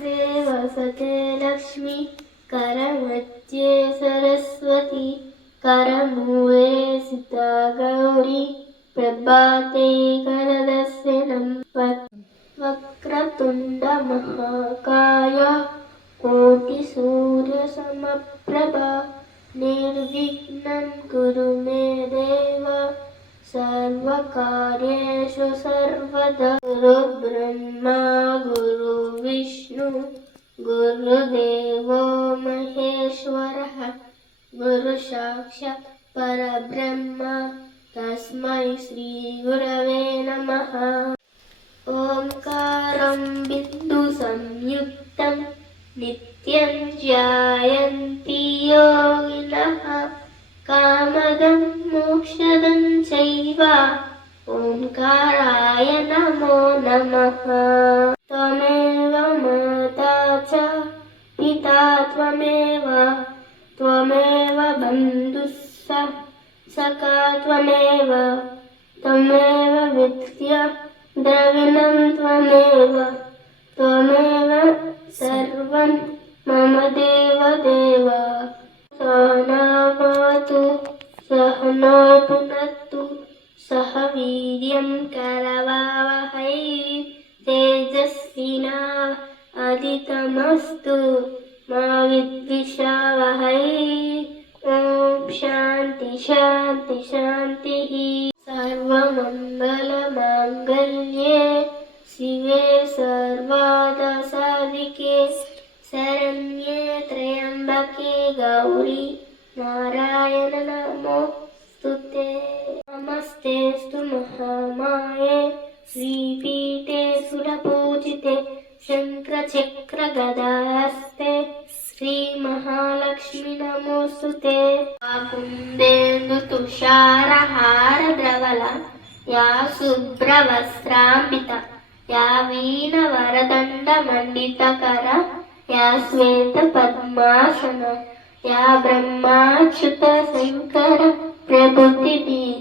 करमूर्ध्वे वसते लक्ष्मी करमध्ये सरस्वती करमूले सिता गौरी प्रभाते करदर्शनं वक्रतुण्ड महाकाय कोटिसूर्यसमप्रभा निर्विघ्नं कुरु मे देव सर्वकार्येषु सर्वदा गुरुब्रह्मा गुरुविष्णु गुरुदेवो महेश्वरः गुरुसाक्षात् परब्रह्म तस्मै श्रीगुरवे नमः। ओंकारं बिन्दुसंयुक्तं नित्यं ध्यायन्ति योगिनः कामदं मोक्षदं चैव ओंकाराय नमो नमः। त्वमेव माता च पिता त्वमेव त्वमेव बन्धुः सखा त्वमेव त्वमेव विद्या द्रविणं त्वमेव त्वमेव सर्वं मम देवदेव। सहनावतु सहनौ भुनक्तु सह वीर्यं करवावहै तेजस्विनावधीतमस्तु मा विद्विषावहै। ॐ शान्ति शान्ति शान्तिः। सर्वमङ्गलमाङ्गल्ये शिवे सर्वार्थसाधिके शरण्ये त्र्यम्बके गौरी नारायण नमोस्तुते। नमस्तेऽस्तु महामाये श्रीपीठे सुरपूजिते शङ्खचक्रगदाहस्ते श्रीमहालक्ष्मी नमोस्तुते। कुन्देन्दुतुषारहारधवला या शुभ्रवस्त्रान्विता या वीणवरदण्डमण्डितकरा या श्वेतपद्मासना या ब्रह्माच्युतशङ्कर प्रभृतिभिः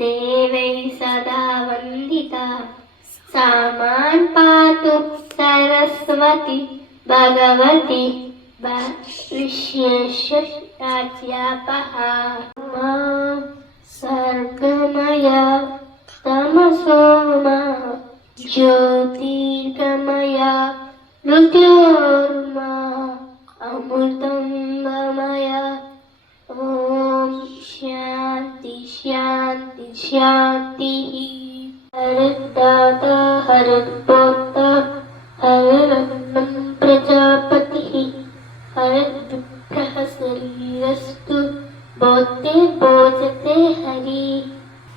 देवैः सदा वन्दिता सा मां पातु सरस्वती भगवती विश्वेश्वराज्यापहा। सर्गमया तमसो मा ज्योतिर्गमया मृत्योर्मा अमृतं गमया। ॐ शान्ति शान्ति शान्तिः। हरिर्दाता हरिर्भोक्ता हरिरन्नं प्रजापतिः हरिर्विग्रहः शरीरस्तु भूते भोजते हरि।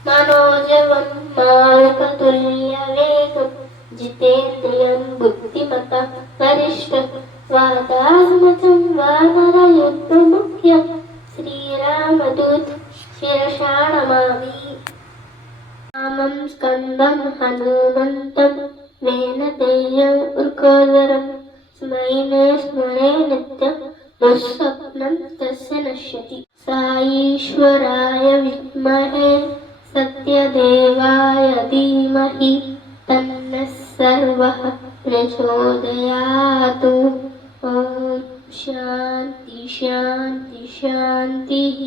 मनोजवं मारुततुल्यवेगं जितेन्द्रियं बुद्धिमतां वरिष्ठं वातात्मजं वानरयुद्धमुख्यं श्रीरामदूतं शिरसा नमामि। रामं स्कन्दं हनुमन्तं वेनतेयं वृकोदरं स्मैने स्मरे नित्यं दुःस्वप्नं तस्य नश्यति। साईश्वराय विद्महे सत्यदेवाय धीमहि तन्नः सर्वः प्रचोदयात्। ॐ शान्ति शान्ति शान्तिः।